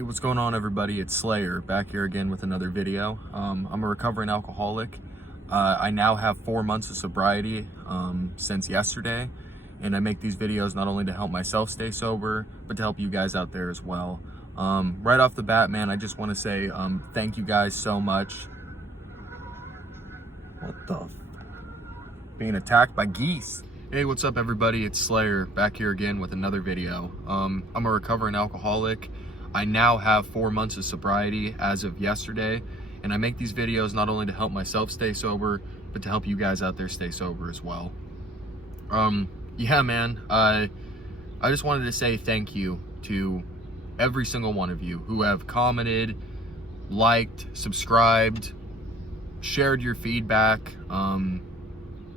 Hey, what's going on, everybody? It's Slayer back here again with another video. I'm a recovering alcoholic. I now have 4 months of sobriety since yesterday, and I make these videos not only to help myself stay sober, but to help you guys out there as well. Right off the bat, man, I just want to say thank you guys so much. What the being attacked by geese. Hey, what's up, everybody? It's Slayer back here again with another video. I'm a recovering alcoholic. I now have 4 months of sobriety as of yesterday, and I make these videos not only to help myself stay sober, but to help you guys out there stay sober as well. Yeah, man, I just wanted to say thank you to every single one of you who have commented, liked, subscribed, shared your feedback,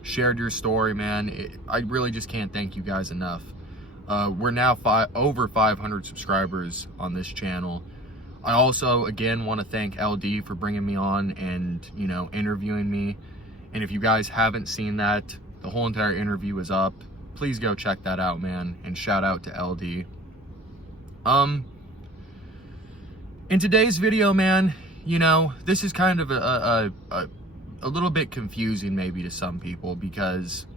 shared your story, man. I really just can't thank you guys enough. We're now over 500 subscribers on this channel. I also, again, want to thank LD for bringing me on and, interviewing me. And if you guys haven't seen that, the whole entire interview is up. Please go check that out, man. And shout out to LD. In today's video, man, this is kind of a little bit confusing maybe to some people because,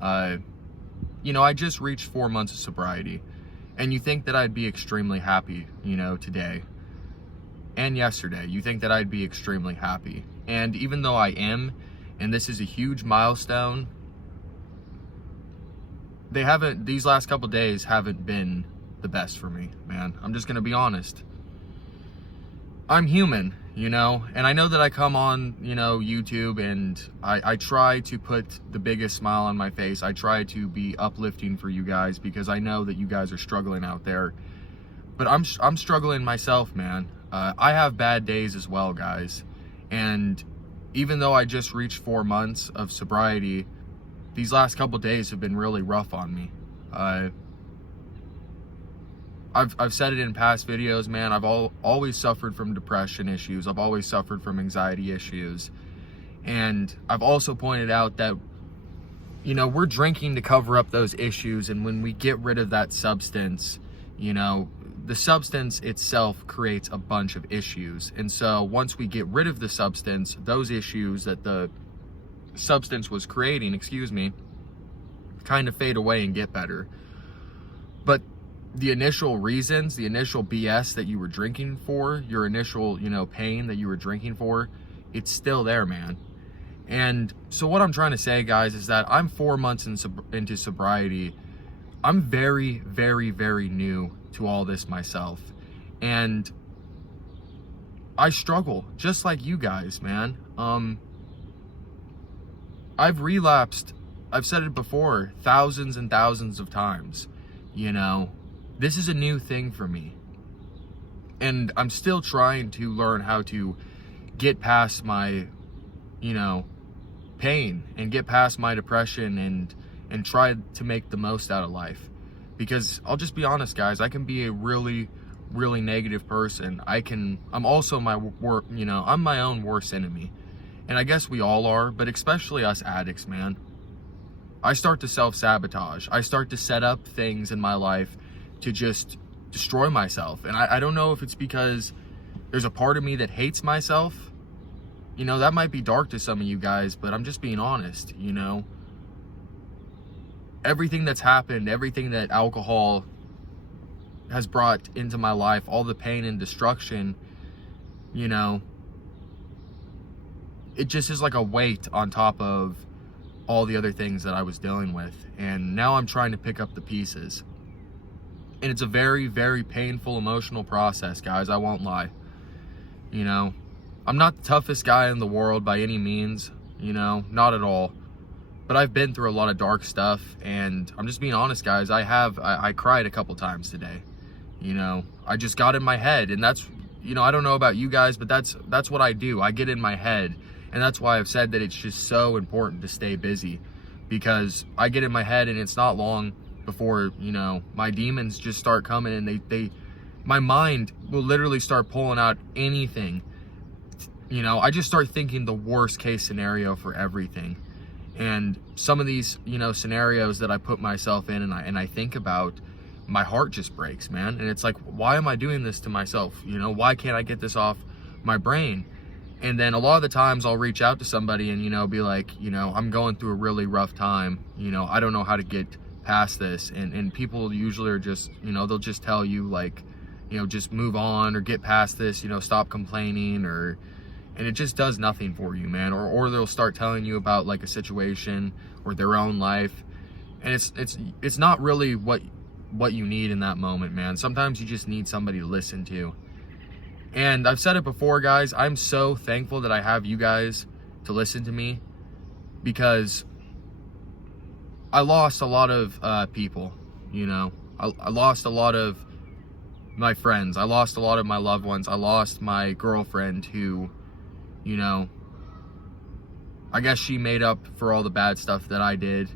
I just reached 4 months of sobriety, and you think that I'd be extremely happy, today and yesterday. You think that I'd be extremely happy. And even though I am, and this is a huge milestone, these last couple days haven't been the best for me, man. I'm just going to be honest. I'm human, and I know that I come on, YouTube, and I try to put the biggest smile on my face. I try to be uplifting for you guys because I know that you guys are struggling out there. But I'm struggling myself, man. I have bad days as well, guys. And even though I just reached 4 months of sobriety, these last couple days have been really rough on me. I've said it in past videos, man. I've always suffered from depression issues. I've always suffered from anxiety issues. And I've also pointed out that, we're drinking to cover up those issues. And when we get rid of that substance, the substance itself creates a bunch of issues. And so once we get rid of the substance, those issues that the substance was creating, kind of fade away and get better. But the initial reasons, the initial BS that you were drinking for, your initial, pain that you were drinking for, it's still there, man. And so what I'm trying to say, guys, is that I'm 4 months into sobriety. I'm very, very, very new to all this myself. And I struggle just like you guys, man. I've relapsed. I've said it before, thousands and thousands of times, This is a new thing for me, and I'm still trying to learn how to get past my, pain and get past my depression and try to make the most out of life. Because I'll just be honest, guys, I can be a really, really negative person. I'm also I'm my own worst enemy, and I guess we all are, but especially us addicts, man. I start to self-sabotage. I start to set up things in my life to just destroy myself. And I don't know if it's because there's a part of me that hates myself. That might be dark to some of you guys, but I'm just being honest, Everything that's happened, everything that alcohol has brought into my life, all the pain and destruction, it just is like a weight on top of all the other things that I was dealing with. And now I'm trying to pick up the pieces. And it's a very, very painful, emotional process, guys. I won't lie. I'm not the toughest guy in the world by any means, not at all. But I've been through a lot of dark stuff, and I'm just being honest, guys. I cried a couple times today. I just got in my head, and that's, I don't know about you guys, but that's what I do. I get in my head, and that's why I've said that it's just so important to stay busy, because I get in my head, and it's not long before, my demons just start coming, and my mind will literally start pulling out anything. I just start thinking the worst case scenario for everything. And some of these, scenarios that I put myself in and I think about, my heart just breaks, man. And it's like, why am I doing this to myself? You know, why can't I get this off my brain? And then a lot of the times I'll reach out to somebody and, you know, be like, you know, I'm going through a really rough time. You know, I don't know how to get past this. And people usually are just, you know, they'll just tell you like, you know, just move on or get past this, you know, stop complaining, and it just does nothing for you, man. Or they'll start telling you about like a situation or their own life. And it's not really what you need in that moment, man. Sometimes you just need somebody to listen to. And I've said it before, guys, I'm so thankful that I have you guys to listen to me, because I lost a lot of people, you know. I lost a lot of my friends. I lost a lot of my loved ones. I lost my girlfriend who, you know, I guess she made up for all the bad stuff that I did,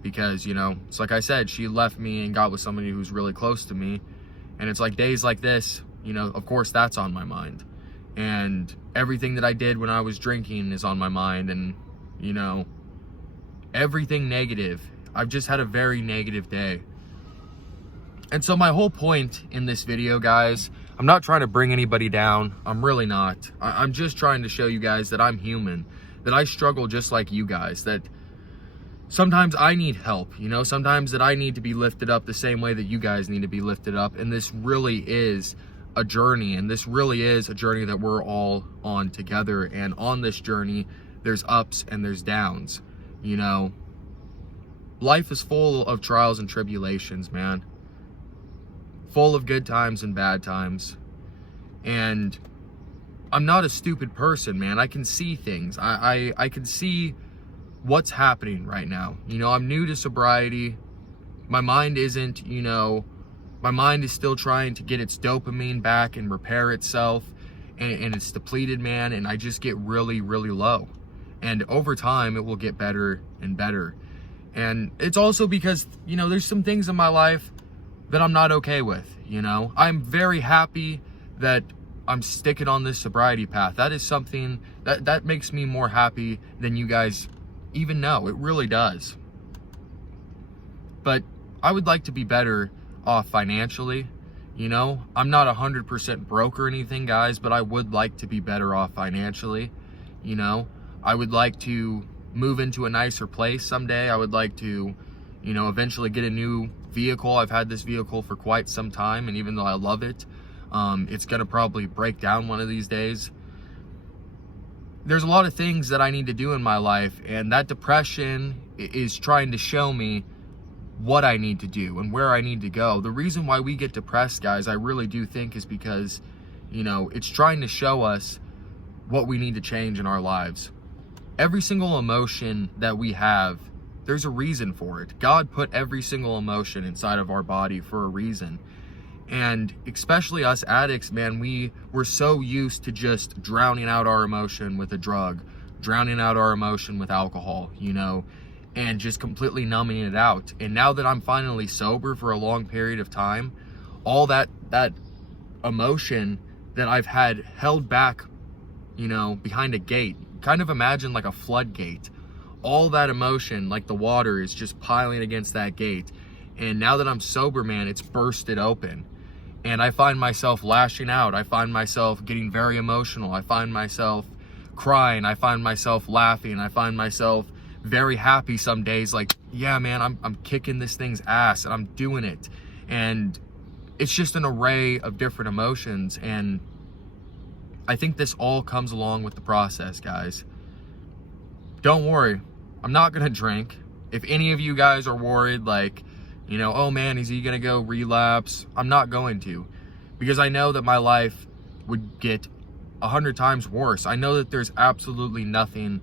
because, you know, it's like I said, she left me and got with somebody who's really close to me. And it's like days like this, you know, of course that's on my mind. And everything that I did when I was drinking is on my mind. And, you know, everything negative. I've just had a very negative day. And so my whole point in this video, guys, I'm not trying to bring anybody down. I'm really not. I'm just trying to show you guys that I'm human, that I struggle just like you guys, that sometimes I need help, you know, sometimes that I need to be lifted up the same way that you guys need to be lifted up. And this really is a journey, and this really is a journey that we're all on together. And on this journey, there's ups and there's downs. You know, life is full of trials and tribulations, man. Full of good times and bad times. And I'm not a stupid person, man. I can see things. I can see what's happening right now. You know, I'm new to sobriety. My mind isn't, you know, my mind is still trying to get its dopamine back and repair itself, and it's depleted, man. And I just get really, really low. And over time, it will get better and better. And it's also because, you know, there's some things in my life that I'm not okay with, you know. I'm very happy that I'm sticking on this sobriety path. That is something that makes me more happy than you guys even know. It really does. But I would like to be better off financially, you know. I'm not 100% broke or anything, guys, but I would like to be better off financially, you know. I would like to move into a nicer place someday. I would like to, you know, eventually get a new vehicle. I've had this vehicle for quite some time, and even though I love it, it's gonna probably break down one of these days. There's a lot of things that I need to do in my life, and that depression is trying to show me what I need to do and where I need to go. The reason why we get depressed, guys, I really do think is because, you know, it's trying to show us what we need to change in our lives. Every single emotion that we have, there's a reason for it. God put every single emotion inside of our body for a reason. And especially us addicts, man, we're so used to just drowning out our emotion with a drug, drowning out our emotion with alcohol, you know, and just completely numbing it out. And now that I'm finally sober for a long period of time, all that emotion that I've had held back, you know, behind a gate, kind of imagine like a floodgate. All that emotion, like the water, is just piling against that gate. And now that I'm sober, man, it's bursted open. And I find myself lashing out. I find myself getting very emotional. I find myself crying. I find myself laughing. I find myself very happy some days. Like, yeah, man, I'm kicking this thing's ass and I'm doing it. And it's just an array of different emotions. And I think this all comes along with the process, guys. Don't worry, I'm not gonna drink. If any of you guys are worried, like, you know, oh man, is he gonna go relapse? I'm not going to, because I know that my life would get 100 times worse. I know that there's absolutely nothing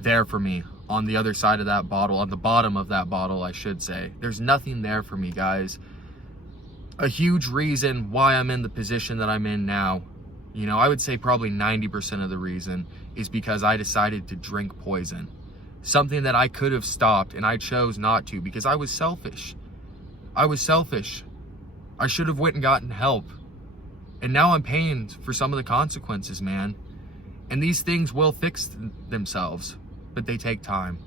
there for me on the other side of that bottle, on the bottom of that bottle, I should say. There's nothing there for me, guys. A huge reason why I'm in the position that I'm in now, you know, I would say probably 90% of the reason is because I decided to drink poison. Something that I could have stopped, and I chose not to because I was selfish. I was selfish. I should have went and gotten help. And now I'm paying for some of the consequences, man. And these things will fix themselves, but they take time.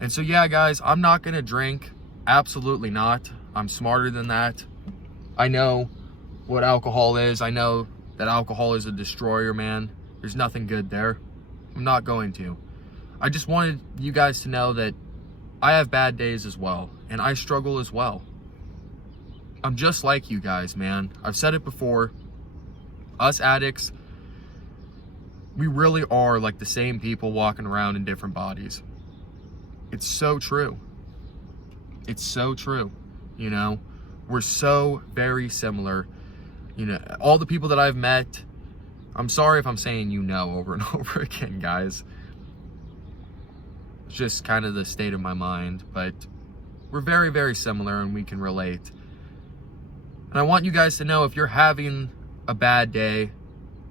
And so, yeah, guys, I'm not going to drink. Absolutely not. I'm smarter than that. I know what alcohol is. I know that alcohol is a destroyer, man. There's nothing good there. I'm not going to. I just wanted you guys to know that I have bad days as well, and I struggle as well. I'm just like you guys, man. I've said it before. Us addicts, we really are like the same people walking around in different bodies. It's so true. It's so true. You know, we're so very similar. You know, all the people that I've met, I'm sorry if I'm saying you know over and over again, guys. It's just kind of the state of my mind, but we're very, very similar and we can relate. And I want you guys to know, if you're having a bad day,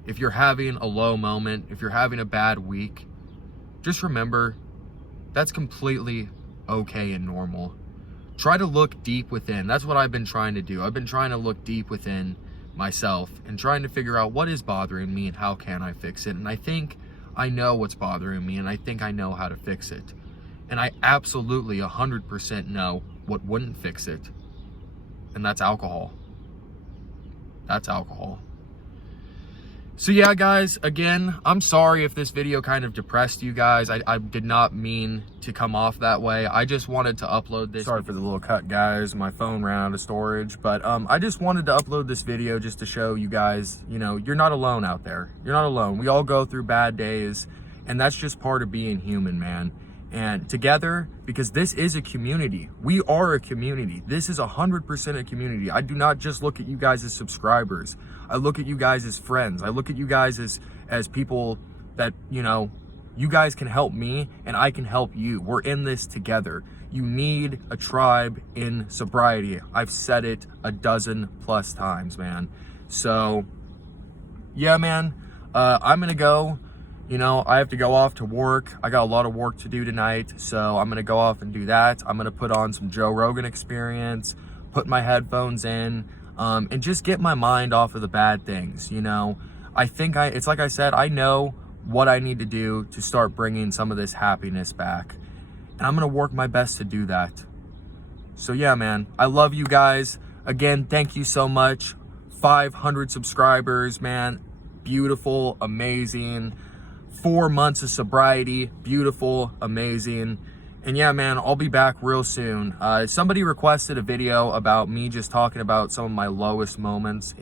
if you're having a low moment, if you're having a bad week, just remember that's completely okay and normal. Try to look deep within. That's what I've been trying to do. I've been trying to look deep within myself and trying to figure out what is bothering me and how can I fix it. And I think I know what's bothering me, and I think I know how to fix it. And I absolutely 100% know what wouldn't fix it. And that's alcohol. That's alcohol. So yeah, guys, again, I'm sorry if this video kind of depressed you guys. I did not mean to come off that way. I just wanted to upload this. Sorry for the little cut, guys. My phone ran out of storage. But I just wanted to upload this video just to show you guys, you know, you're not alone out there. You're not alone. We all go through bad days, and that's just part of being human, man. And together, because this is a community. We are a community. This is 100% a community. I do not just look at you guys as subscribers. I look at you guys as friends. I look at you guys as people that, you know, you guys can help me and I can help you. We're in this together. You need a tribe in sobriety. I've said it a dozen plus times, man. So, yeah, man, I'm gonna go. You know, I have to go off to work. I got a lot of work to do tonight, so I'm gonna go off and do that. I'm gonna put on some Joe Rogan Experience, put my headphones in, and just get my mind off of the bad things, you know? I think it's like I said, I know what I need to do to start bringing some of this happiness back. And I'm gonna work my best to do that. So yeah, man, I love you guys. Again, thank you so much. 500 subscribers, man. Beautiful, amazing. 4 months of sobriety, beautiful, amazing. And yeah, man, I'll be back real soon. Somebody requested a video about me just talking about some of my lowest moments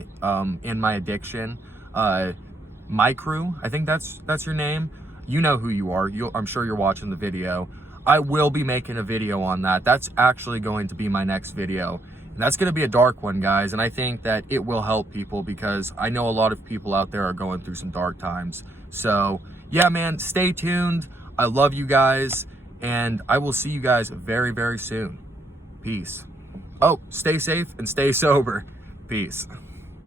in my addiction. My Crew, I think that's your name. You know who you are. I'm sure you're watching the video. I will be making a video on that. That's actually going to be my next video. And that's going to be a dark one, guys. And I think that it will help people because I know a lot of people out there are going through some dark times. So yeah, man, stay tuned. I love you guys, and I will see you guys very, very soon. Peace. Oh, stay safe and stay sober. Peace.